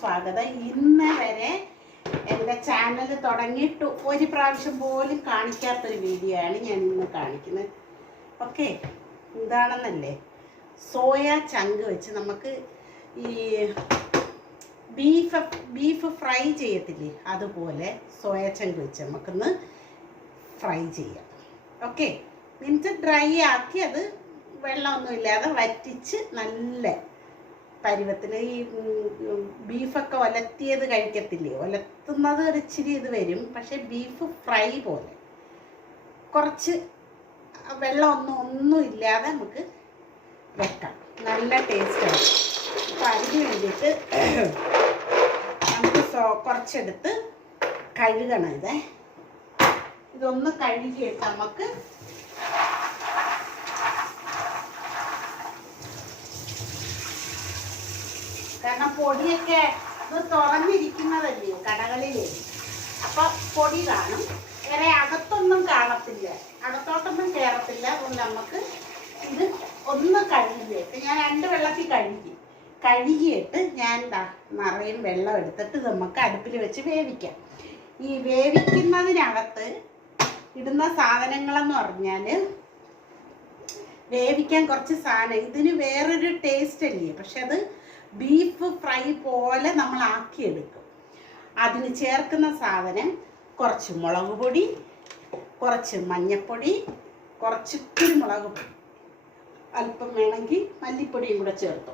സ്വാഗതം. ഇന്ന് വരെ എന്റെ ചാനൽ തുടങ്ങിയിട്ട് ഒരു പ്രാവശ്യം പോലും കാണിക്കാത്തൊരു വീഡിയോ ആണ് ഞാൻ ഇന്ന് കാണിക്കുന്നത്. ഓക്കെ എന്താണെന്നല്ലേ? സോയ ചങ്ക് വെച്ച് നമുക്ക് ഈ ബീഫ് ബീഫ് ഫ്രൈ ചെയ്യത്തില്ലേ? അതുപോലെ സോയ ചങ്ക് വെച്ച് നമുക്കൊന്ന് ഫ്രൈ ചെയ്യാം. ഓക്കെ മീൻസ് ഡ്രൈ ആക്കി അത് വെള്ളമൊന്നുമില്ലാതെ വറ്റിച്ച് നല്ല പരുവത്തിന് ഈ ബീഫൊക്കെ ഒലത്തിയത് കഴിക്കത്തില്ലേ? ഒലത്തുന്നത് ഒരു ഇച്ചിരി ഇത് വരും. പക്ഷെ ബീഫ് ഫ്രൈ പോലെ. കുറച്ച് വെള്ളമൊന്നും ഒന്നും ഇല്ലാതെ നമുക്ക് വെക്കാം. നല്ല ടേസ്റ്റാണ് അപ്പം അതിന് വേണ്ടിയിട്ട് നമുക്ക് സോ കുറച്ചെടുത്ത് കഴുകണം ഇതേ. ഇതൊന്ന് കഴുകിയിട്ട് നമുക്ക് കാരണം പൊടിയൊക്കെ ഇത് തുറന്നിരിക്കുന്നതല്ലേ കടകളിലേ? അപ്പൊ പൊടി കാണും. വേറെ അകത്തൊന്നും കാണത്തില്ല. അകത്തോട്ടൊന്നും കയറത്തില്ല അതുകൊണ്ട് നമുക്ക് ഇത് ഒന്ന് കഴുകിയിട്ട് ഞാൻ രണ്ട് വെള്ളത്തിൽ കഴുകി. കഴുകിയിട്ട് ഞാൻ എന്താ നിറയും വെള്ളം എടുത്തിട്ട് നമുക്ക് അടുപ്പിൽ വെച്ച് വേവിക്കാം. ഈ വേവിക്കുന്നതിനകത്ത് ഇടുന്ന സാധനങ്ങളെന്ന് പറഞ്ഞാൽ വേവിക്കാൻ കുറച്ച് സാധനം. ഇതിന് വേറൊരു ടേസ്റ്റ് അല്ലേ? പക്ഷെ അത് ബീഫ് ഫ്രൈ പോലെ നമ്മൾ ആക്കിയെടുക്കും. അതിന് ചേർക്കുന്ന സാധനം കുറച്ച് മുളക് പൊടി കുറച്ച് മഞ്ഞൾപ്പൊടി കുറച്ച് കുരുമുളക് പൊടി. അല്പം വേണമെങ്കിൽ മല്ലിപ്പൊടിയും കൂടെ ചേർത്തു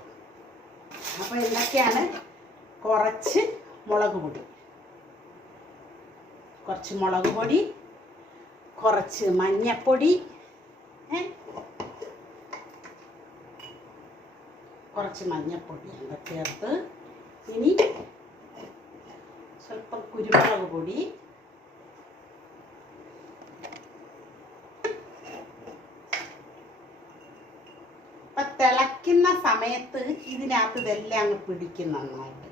അപ്പോൾ എന്തൊക്കെയാണ്? കുറച്ച് മുളക് പൊടി. കുറച്ച് മുളക് പൊടി കുറച്ച് മഞ്ഞൾപ്പൊടി ഏ കുറച്ച് മഞ്ഞൾപ്പൊടി കൂടെ ചേർത്ത്. ഇനി സ്വല്പം കുരുമുളക് പൊടി. അപ്പൊ തിളയ്ക്കുന്ന സമയത്ത് ഇതിനകത്ത് ഇതെല്ലാം അങ്ങ് പിടിക്കും നന്നായിട്ട്.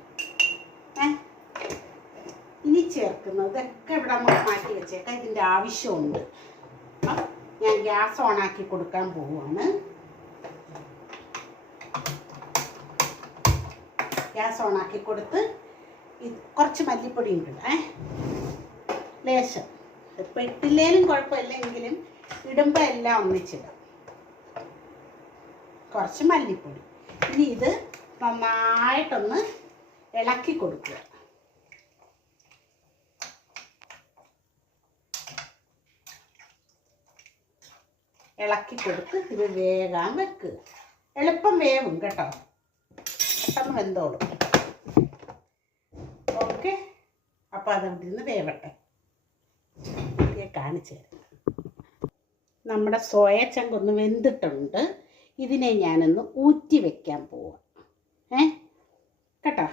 ഇനി ചേർക്കുന്നത് ഇതൊക്കെ ഇവിടെ നമ്മൾ മാറ്റി വെച്ചേക്കാം. ഇതിന്റെ ആവശ്യമുണ്ട്. അപ്പം ഞാൻ ഗ്യാസ് ഓണാക്കി കൊടുക്കാൻ പോവുകയാണ്. ഗ്യാസ് ആക്കി കൊടുത്ത് ഇത് കുറച്ച് മല്ലിപ്പൊടി ഉണ്ട് ഏ? ലേശം. ഇപ്പം ഇട്ടില്ലേലും കുഴപ്പമില്ലെങ്കിലും ഇടുമ്പോൾ എല്ലാം ഒന്നിച്ചിടാം. കുറച്ച് മല്ലിപ്പൊടി. ഇനി ഇത് നന്നായിട്ടൊന്ന് ഇളക്കി കൊടുക്കുക. ഇളക്കി കൊടുത്ത് ഇത് വേകാൻ വെക്കുക. എളുപ്പം വേവും കേട്ടോ. പെട്ടെന്ന് വെന്തോളും ഓക്കെ? അപ്പം അതവിടെ നിന്ന് വേവട്ടെ കാണിച്ചു തരാം. നമ്മുടെ സോയ ചങ്കൊന്ന് വെന്തിട്ടുണ്ട്. ഇതിനെ ഞാനൊന്ന് ഊറ്റി വെക്കാൻ പോവാം. ഏ? കേട്ടോ?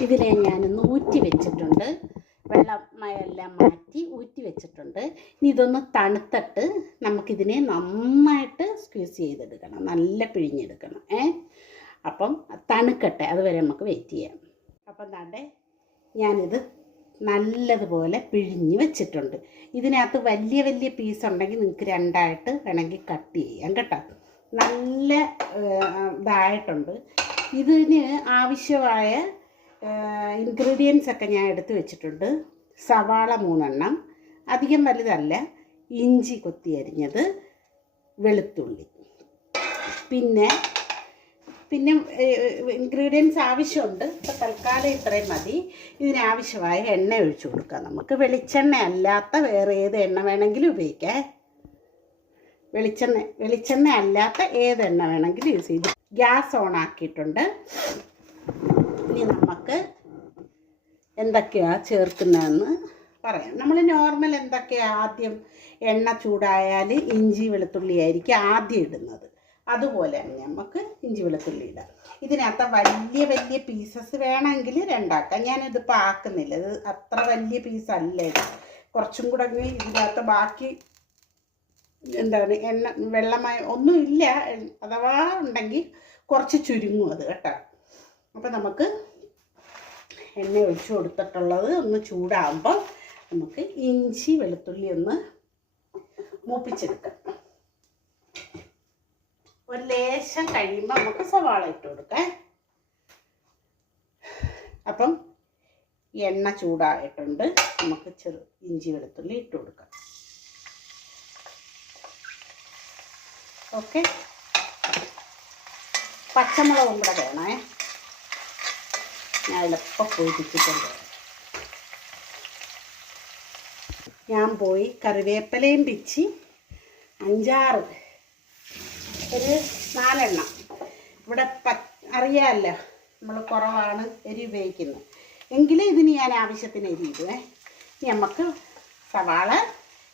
ഇതിനെ ഞാനൊന്ന് ഊറ്റി വെച്ചിട്ടുണ്ട്. വെള്ളമയെല്ലാം മാറ്റി ഊറ്റി വെച്ചിട്ടുണ്ട്. ഇനി ഇതൊന്ന് തണുത്തിട്ട് നമുക്കിതിനെ നന്നായിട്ട് സ്ക്വീസ് ചെയ്തെടുക്കണം. നല്ല പിഴിഞ്ഞെടുക്കണം ഏ? അപ്പം തണുക്കട്ടെ. അതുവരെ നമുക്ക് വെയിറ്റ് ചെയ്യാം. അപ്പം താണ്ടെ ഞാനിത് നല്ലതുപോലെ പിഴിഞ്ഞ് വെച്ചിട്ടുണ്ട്. ഇതിനകത്ത് വലിയ വലിയ പീസ് ഉണ്ടെങ്കിൽ നിങ്ങൾക്ക് രണ്ടായിട്ട് വേണമെങ്കിൽ കട്ട് ചെയ്യാം കേട്ടോ. നല്ല ഇതായിട്ടുണ്ട്. ഇതിന് ആവശ്യമായ ഇൻഗ്രീഡിയൻസ് ഒക്കെ ഞാൻ എടുത്ത് വെച്ചിട്ടുണ്ട്. സവാള മൂന്നെണ്ണം. അധികം വലുതല്ല. ഇഞ്ചി കൊത്തി അരിഞ്ഞത് വെളുത്തുള്ളി. പിന്നെ പിന്നെ ഇൻഗ്രീഡിയൻസ് ആവശ്യമുണ്ട്. ഇപ്പോൾ തൽക്കാലം ഇത്രയും മതി. ഇതിനാവശ്യമായ എണ്ണ ഒഴിച്ചു കൊടുക്കാം. നമുക്ക് വെളിച്ചെണ്ണ അല്ലാത്ത വേറെ ഏത് എണ്ണ വേണമെങ്കിലും ഉപയോഗിക്കാം. വെളിച്ചെണ്ണ വെളിച്ചെണ്ണ അല്ലാത്ത ഏത് എണ്ണ വേണമെങ്കിലും യൂസ് ചെയ്തു ഗ്യാസ് ഓൺ ആക്കിയിട്ടുണ്ട്. ഇനി നമുക്ക് എന്തൊക്കെയാണ് ചേർക്കുന്നതെന്ന് പറയാം. നമ്മൾ നോർമൽ എന്തൊക്കെയാണ് ആദ്യം എണ്ണ ചൂടായാൽ ഇഞ്ചി വെളുത്തുള്ളി ആയിരിക്കും ആദ്യം ഇടുന്നത്. അതുപോലെ തന്നെ നമുക്ക് ഇഞ്ചി വെളുത്തുള്ളി ഇടാം. ഇതിനകത്ത് വലിയ വലിയ പീസസ് വേണമെങ്കിൽ രണ്ടാക്കാം. ഞാനിതിപ്പോൾ ആക്കുന്നില്ല. ഇത് അത്ര വലിയ പീസല്ല ഇത്. കുറച്ചും കൂടെ ഇതിനകത്ത് ബാക്കി എന്താണ് എണ്ണ വെള്ളമായ ഒന്നും ഇല്ല. അഥവാ ഉണ്ടെങ്കിൽ കുറച്ച് ചുരുങ്ങും അത് കേട്ടോ. അപ്പം നമുക്ക് എണ്ണ ഒഴിച്ചു കൊടുത്തിട്ടുള്ളത് ഒന്ന് ചൂടാകുമ്പോൾ നമുക്ക് ഇഞ്ചി വെളുത്തുള്ളി ഒന്ന് മൂപ്പിച്ചെടുക്കാം. ഒരു ലേശം കഴിയുമ്പോൾ നമുക്ക് സവാള ഇട്ട് കൊടുക്കാം. അപ്പം എണ്ണ ചൂടായിട്ടുണ്ട്. നമുക്ക് ചെറു ഇഞ്ചി വെളുത്തുള്ളി ഇട്ട് കൊടുക്കാം. ഓക്കെ? പച്ചമുളകും കൂടെ വേണേ. ഞാൻ എളുപ്പം പോയി പിച്ചിട്ടുണ്ട് ഞാൻ പോയി കറിവേപ്പിലയും പിച്ചി അഞ്ചാറ്. ഒരു നാലെണ്ണം. ഇവിടെ പ അറിയാമല്ലോ നമ്മൾ കുറവാണ് എരി ഉപയോഗിക്കുന്നത്. എങ്കിലും ഇതിന് ഞാൻ ആവശ്യത്തിന് എരി ഇടുവേ. നമുക്ക് സവാള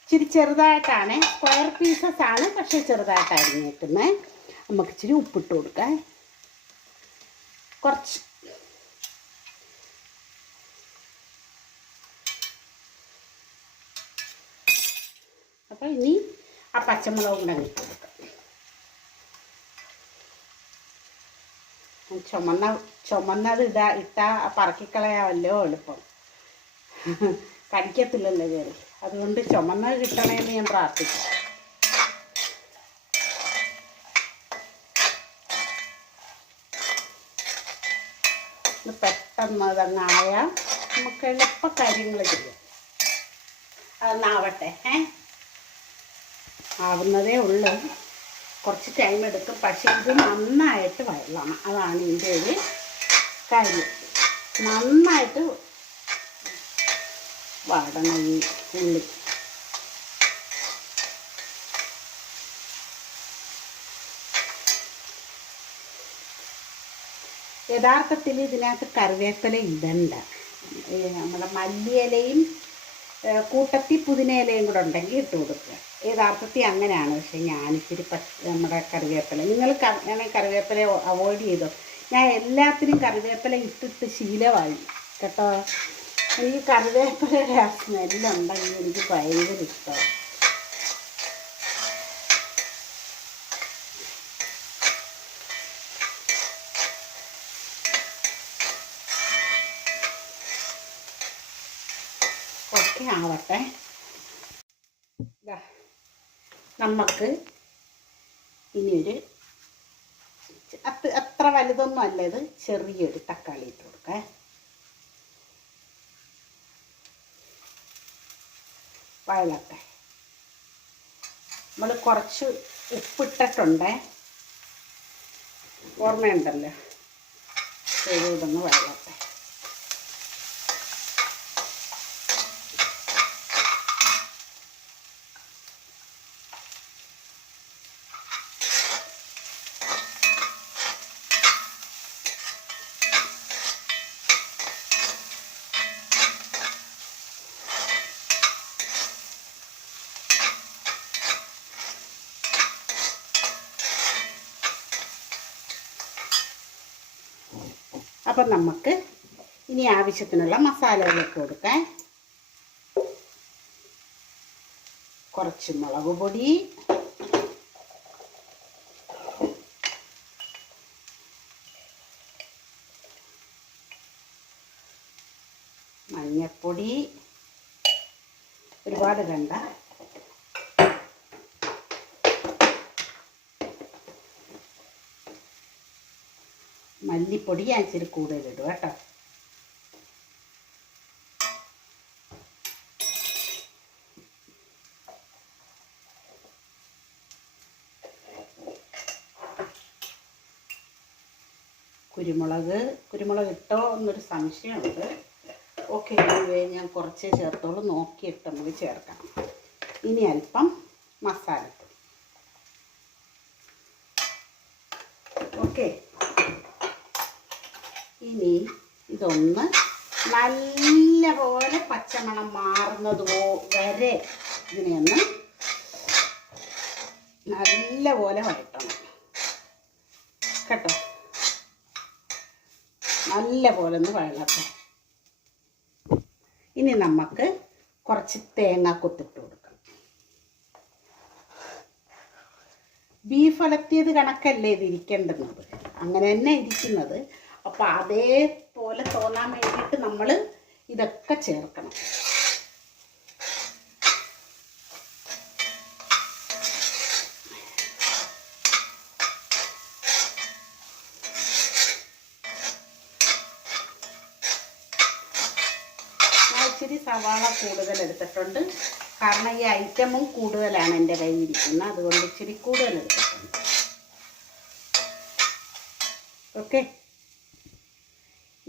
ഇച്ചിരി ചെറുതായിട്ടാണ്. സ്ക്വയർ പീസസ് ആണ് പക്ഷേ ചെറുതായിട്ട് അരിഞ്ഞേക്കുന്നത് നമുക്ക് ഇച്ചിരി ഉപ്പിട്ട് കൊടുക്കാം. കുറച്ച് അപ്പോൾ ഇനി ആ പച്ചമുളക് കൂടെ ഇട്ട് കൊടുക്കാം ചുമന്ന ചുമന്നത് ഇടാ ഇട്ടാ പറക്കിക്കളയാമല്ലോ എളുപ്പം കടിക്കത്തില്ലല്ലോ കയറി അതുകൊണ്ട് ചുമന്ന കിട്ടണമെന്ന് ഞാൻ പ്രാർത്ഥിക്കാം ഇത് പെട്ടെന്ന് അതങ്ങായാൽ നമുക്ക് എളുപ്പ കാര്യങ്ങൾ ചെയ്യാം അതൊന്നാവട്ടെ ഏ ആവുന്നതേ ഉള്ളൂ. കുറച്ച് ടൈം എടുക്കും. പക്ഷേ ഇത് നന്നായിട്ട് വരളണം അതാണ് ഇതിന്റെ ഒരു കാര്യം. നന്നായിട്ട് വാടണം ഈ ഉള്ളി. യഥാർത്ഥത്തിൽ ഇതിനകത്ത് കറിവേപ്പില ഇടണ്ട. നമ്മുടെ മല്ലിയിലയും കൂട്ടത്തി പുതിനയിലയും കൂടെ ഉണ്ടെങ്കിൽ ഇട്ട് കൊടുക്കുക. യഥാർത്ഥത്തിൽ അങ്ങനെയാണ്. പക്ഷെ ഞാനിച്ചിരി പച്ച നമ്മുടെ കറിവേപ്പില നിങ്ങൾ കറിവേപ്പില അവോയ്ഡ് ചെയ്തോ? ഞാൻ എല്ലാത്തിനും കറിവേപ്പില ഇട്ടിട്ട് ശീലമായി കേട്ടോ? എനിക്ക് കറിവേപ്പിലയുടെ ആ സ്മെല്ലുണ്ടെങ്കിൽ എനിക്ക് ഭയങ്കര ഇഷ്ടമാണ്. ഒക്കെ ആവട്ടെ. നമുക്ക് ഇനിയൊരു അത്ര അത്ര വലുതൊന്നും അല്ല ഇത്. ചെറിയൊരു തക്കാളി ഇട്ട് കൊടുക്കേ. വയലട്ടെ നമ്മൾ കുറച്ച് ഉപ്പിട്ടിട്ടുണ്ടേ. ഓർമ്മയുണ്ടല്ലോ? ചെറുതൊന്ന് വയലട്ടെ അപ്പം നമുക്ക് ഇനി ആവശ്യത്തിനുള്ള മസാലകളൊക്കെ കൊടുക്കാം. കുറച്ച് മുളക് പൊടി. മഞ്ഞൾപ്പൊടി ഒരുപാട് കണ്ട മല്ലിപ്പൊടി ഞാൻ ഇച്ചിരി കൂടുതലിടും കേട്ടോ. കുരുമുളക് കുരുമുളക് ഇട്ടോ എന്നൊരു സംശയമുണ്ട്. ഓക്കെ ഞാൻ കുറച്ച് ചേർത്തോളൂ. നോക്കിയിട്ട് നമുക്ക് ചേർക്കാം. ഇനി അല്പം മസാലപ്പൊടി. ഓക്കെ. ഇനി ഇതൊന്ന് നല്ല പോലെ പച്ചമണം മാറുന്നത് വരെ ഇതിനെ ഒന്ന് നല്ലപോലെ വഴട്ടണം കേട്ടോ? നല്ല പോലെ ഒന്ന് വഴലട്ടെ ഇനി നമുക്ക് കുറച്ച് തേങ്ങ കൊത്തിട്ട് കൊടുക്കാം. ബീഫ് അലത്തിയത് കണക്കല്ലേ ഇത് അങ്ങനെ തന്നെ ഇരിക്കുന്നത്. അപ്പോൾ അതേപോലെ തോന്നാൻ വേണ്ടിയിട്ട് നമ്മൾ ഇതൊക്കെ ചേർക്കണം. ഇച്ചിരി സവാള കൂടുതൽ എടുത്തിട്ടുണ്ട്. കാരണം ഈ ഐറ്റമും കൂടുതലാണ് എന്റെ കയ്യിലിരിക്കുന്നത്. അതുകൊണ്ട് ഇച്ചിരി കൂടുതൽ എടുത്തിട്ടുണ്ട്. ഓക്കെ?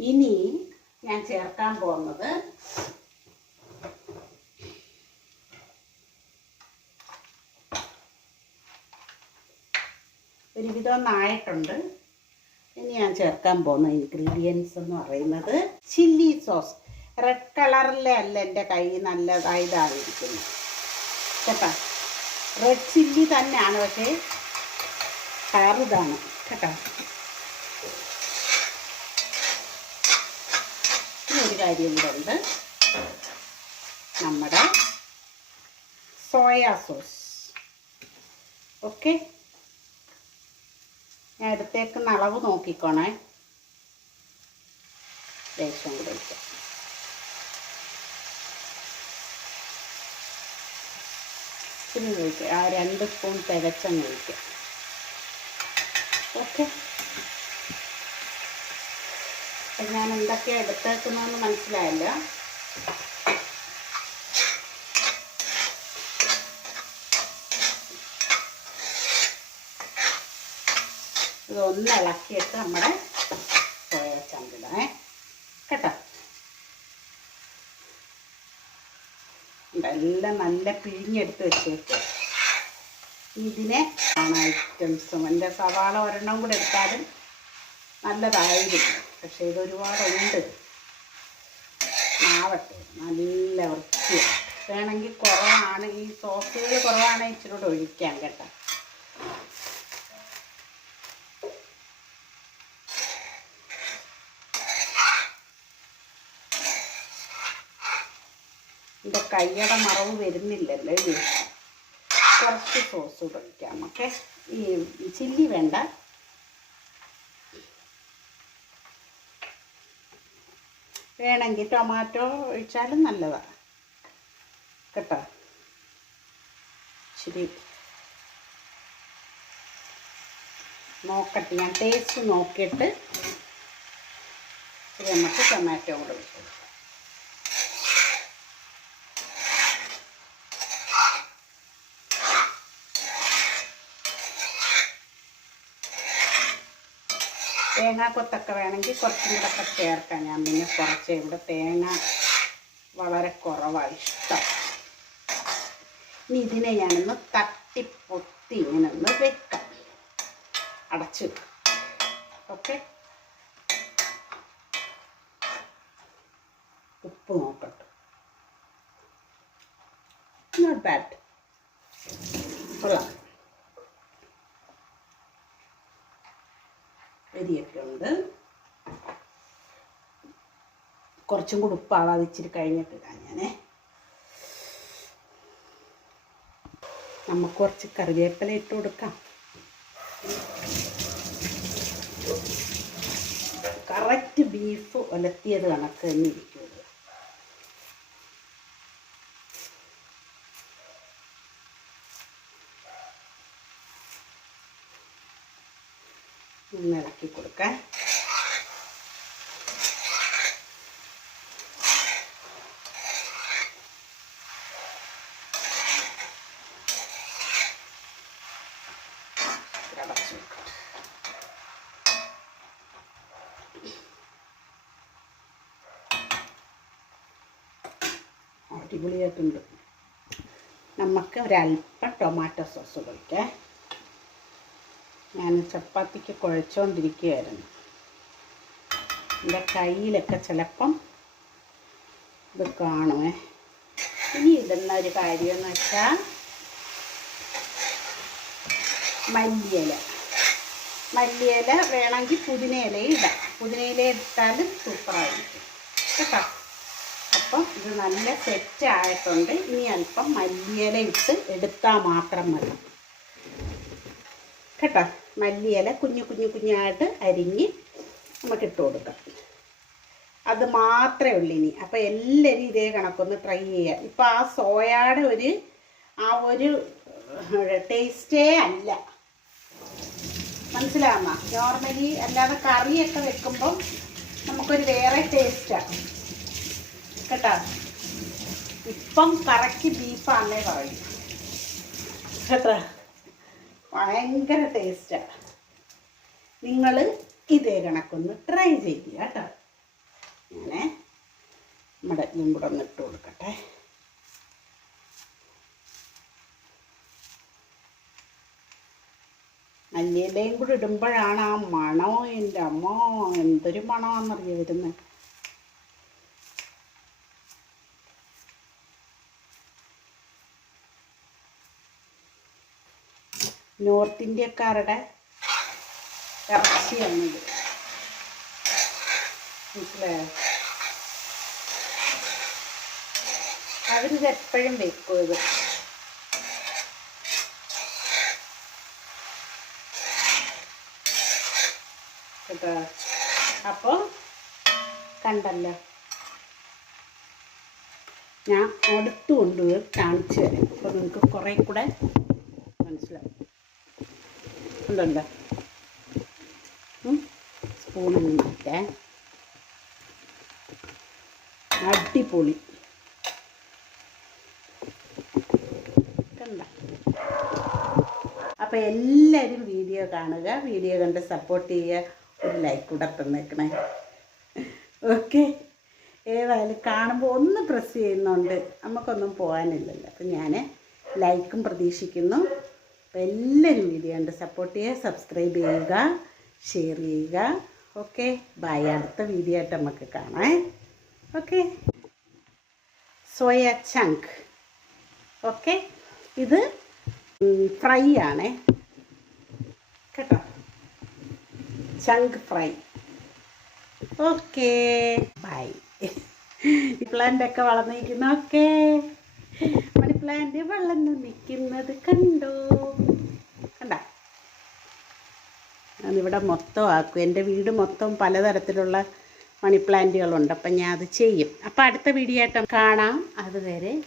ഇനി ഞാൻ ചേർക്കാൻ പോകുന്നത് ഒരുവിധം ഒന്നായിട്ടുണ്ട് ഇനി ഞാൻ ചേർക്കാൻ പോകുന്ന ഇൻഗ്രീഡിയൻസ് എന്ന് പറയുന്നത് ചില്ലി സോസ് റെഡ് കളറിലെ അല്ല എന്റെ കൈ നല്ലതായതായിരിക്കുന്നു കേട്ടോ? റെഡ് ചില്ലി തന്നെയാണ് പക്ഷേ കളർ ഇതാണ്. കേട്ടോ പിന്നെ ഒരു കാര്യം കൂടെ ഉണ്ട് നമ്മുടെ സോയാ സോസ് ഓക്കെ ഞാൻ എടുത്തേക്കുന്ന അളവ് നോക്കിക്കോണേ. ലേശം കൂടെ ഒഴിക്കാം. ആ രണ്ട് സ്പൂൺ തികച്ചങ്ങ് ഒഴിക്കുക ഓക്കെ അപ്പം ഞാൻ എന്തൊക്കെയാണ് എടുത്തേക്കുന്നതെന്ന് മനസ്സിലായല്ല. ഇതൊന്ന് ഇളക്കിയിട്ട് നമ്മുടെ സോയ ചങ്കിടണേ കേട്ടോ? എല്ലാം നല്ല പിഴിഞ്ഞെടുത്ത് വെച്ചേക്ക്. ഇതിനെ ഐറ്റംസും എന്റെ സവാള ഒരെണ്ണം കൂടെ എടുത്താലും നല്ലതായിരിക്കും. പക്ഷേ ഇതൊരുപാടുണ്ട്. ആവട്ടെ നല്ല വൃത്തിയാണ് വേണമെങ്കിൽ കുറവാണ് ഈ സോസുകൾ കുറവാണ് ഇച്ചിരി കൂടെ ഒഴിക്കാം കേട്ടോ. എന്റെ കയ്യുടെ മറവ് വരുന്നില്ലല്ലോ ഇത് കുറച്ച് സോസ് ഒഴിക്കാം ഓക്കെ ഈ ചില്ലി വേണ്ട. വേണമെങ്കിൽ ടൊമാറ്റോ ഒഴിച്ചാലും നല്ലതാണ് കേട്ടോ? ഇച്ചിരി നോക്കട്ടെ. ഞാൻ ടേസ്റ്റ് നോക്കിയിട്ട് നമുക്ക് ടൊമാറ്റോ കൂടെ ഒഴിച്ചു തേങ്ങാക്കൊത്തൊക്കെ വേണമെങ്കിൽ കുറച്ചും കൂടെ ഒക്കെ ചേർക്കാം. ഞാൻ പിന്നെ കുറച്ച് ഇവിടെ തേങ്ങ വളരെ കുറവാണ് ഇഷ്ടം. ഇനി ഇതിനെ ഞാനൊന്ന് തട്ടിപ്പൊത്തി ഇങ്ങനെ ഒന്ന് വെക്കാം. അടച്ചു ഓക്കെ? ഉപ്പ് നോക്കട്ടെ. നോട്ട് ബാഡ് കൊള്ളാം. അരിയൊക്കെ ഉണ്ട് കുറച്ചും കൂടി ഉപ്പാവാതെ ഇച്ചിരി കഴിഞ്ഞിട്ട് ഇടാം നമുക്ക് കുറച്ച് കറിവേപ്പില ഇട്ട് കൊടുക്കാം. കറക്റ്റ് ബീഫ് ഒലത്തിയത് കണക്ക് തന്നെ ഇരിക്കുള്ളൂ ഒന്ന് ഇളക്കി കൊടുക്കാം അടച്ചു വെക്കട്ടെ. അടിപൊളിയായിട്ടുണ്ട്. നമുക്ക് ഒരല്പം ടൊമാറ്റോ സോസ് ഒഴിക്കാം ഞാൻ ചപ്പാത്തിക്ക് കുഴച്ചുകൊണ്ടിരിക്കുകയായിരുന്നു എന്റെ കയ്യിലൊക്കെ ചിലപ്പം ഇത് കാണുമേ ഇനി ഇടുന്ന ഒരു കാര്യമെന്ന് വെച്ചാൽ മല്ലിയില. മല്ലിയില വേണമെങ്കിൽ പുതിനയില ഇടാം. പുതിനയില ഇട്ടാൽ സൂപ്പറായിരിക്കും. കേട്ടോ? അപ്പം ഇത് നല്ല സെറ്റ് ആയിട്ടുണ്ട്. ഇനി അല്പം മല്ലിയില ഇട്ട് എടുത്താൽ മാത്രം മതി. കേട്ടോ? മല്ലിയില കുഞ്ഞു കുഞ്ഞു കുഞ്ഞായിട്ട് അരിഞ്ഞ് നമുക്ക് ഇട്ട് കൊടുക്കാം. അത് മാത്രമേ ഉള്ളൂ ഇനി. അപ്പോൾ എല്ലാവരും ഇതേ കണക്കൊന്ന് ട്രൈ ചെയ്യുക. ഇപ്പോൾ ആ സോയയുടെ ഒരു ആ ഒരു ടേസ്റ്റേ അല്ല. മനസ്സിലാവുന്ന? നോർമലി അല്ലാതെ കറിയൊക്കെ വെക്കുമ്പം നമുക്കൊരു വേറെ ടേസ്റ്റാണ് കേട്ടോ? ഇപ്പം കറക്കി ബീഫാന്നേ പറയും കേട്ടോ? ഭയങ്കര ടേസ്റ്റാണ് നിങ്ങൾ ഇതേ കണക്കൊന്ന് ട്രൈ ചെയ്യുക കേട്ടോ. അങ്ങനെ നമ്മുടെ ഇവിടെ ഒന്ന് ഇട്ട് കൊടുക്കട്ടെ. മല്ലിയിലയും കൂടി ഇടുമ്പോഴാണ് ആ മണം എന്റെ അമ്മോ എന്തൊരു മണമാണെന്നറിയാം വരുന്നത്. നോർത്ത് ഇന്ത്യക്കാരുടെ ഇറച്ചിയാണിത്. മനസ്സിലായോ? അവരിത് എപ്പോഴും വെക്കും ഇത്. കേട്ടോ? അപ്പോൾ കണ്ടല്ലോ. ഞാൻ അടുത്ത് കൊണ്ടുപോയി കാണിച്ചു തരാം. അപ്പോൾ നിങ്ങൾക്ക് കുറേ കൂടെ മനസ്സിലാവും. സ്പൂണൊന്നും മാറ്റേ അടിപൊളി. കണ്ട? അപ്പോൾ എല്ലാവരും വീഡിയോ കാണുക വീഡിയോ കണ്ട് സപ്പോർട്ട് ചെയ്യുക. ഒരു ലൈക്ക് കൂടെ തന്നേക്കണേ ഓക്കെ ഏതായാലും കാണുമ്പോൾ ഒന്ന് പ്രസ് ചെയ്യുന്നുണ്ട്. നമുക്കൊന്നും പോകാനില്ലല്ലോ അപ്പം ഞാൻ ലൈക്കും പ്രതീക്ഷിക്കുന്നു. അപ്പോൾ എല്ലാവരും വീഡിയോ കണ്ട് സപ്പോർട്ട് ചെയ്യുക സബ്സ്ക്രൈബ് ചെയ്യുക ഷെയർ ചെയ്യുക. ഓക്കെ ബൈ അടുത്ത വീഡിയോ ആയിട്ട് നമുക്ക് കാണാം. ഓക്കെ സോയ ചങ്ക് ഓക്കെ ഇത് ഫ്രൈ ആണേ. കേട്ടോ? Chunk fry okay bye plant ഒക്കെ വളർന്നിരിക്കുന്നു. ഓക്കെ മണി വെള്ളം നിൽക്കുന്നത് കണ്ടോ? കണ്ട? ഞാനിവിടെ മൊത്തം ആക്കും. എന്റെ വീട് മൊത്തം പലതരത്തിലുള്ള മണി പ്ലാന്റുകളുണ്ട്. അപ്പം ഞാൻ അത് ചെയ്യും. അപ്പം അടുത്ത വീഡിയോ ആയിട്ട് കാണാം. അതുവരെ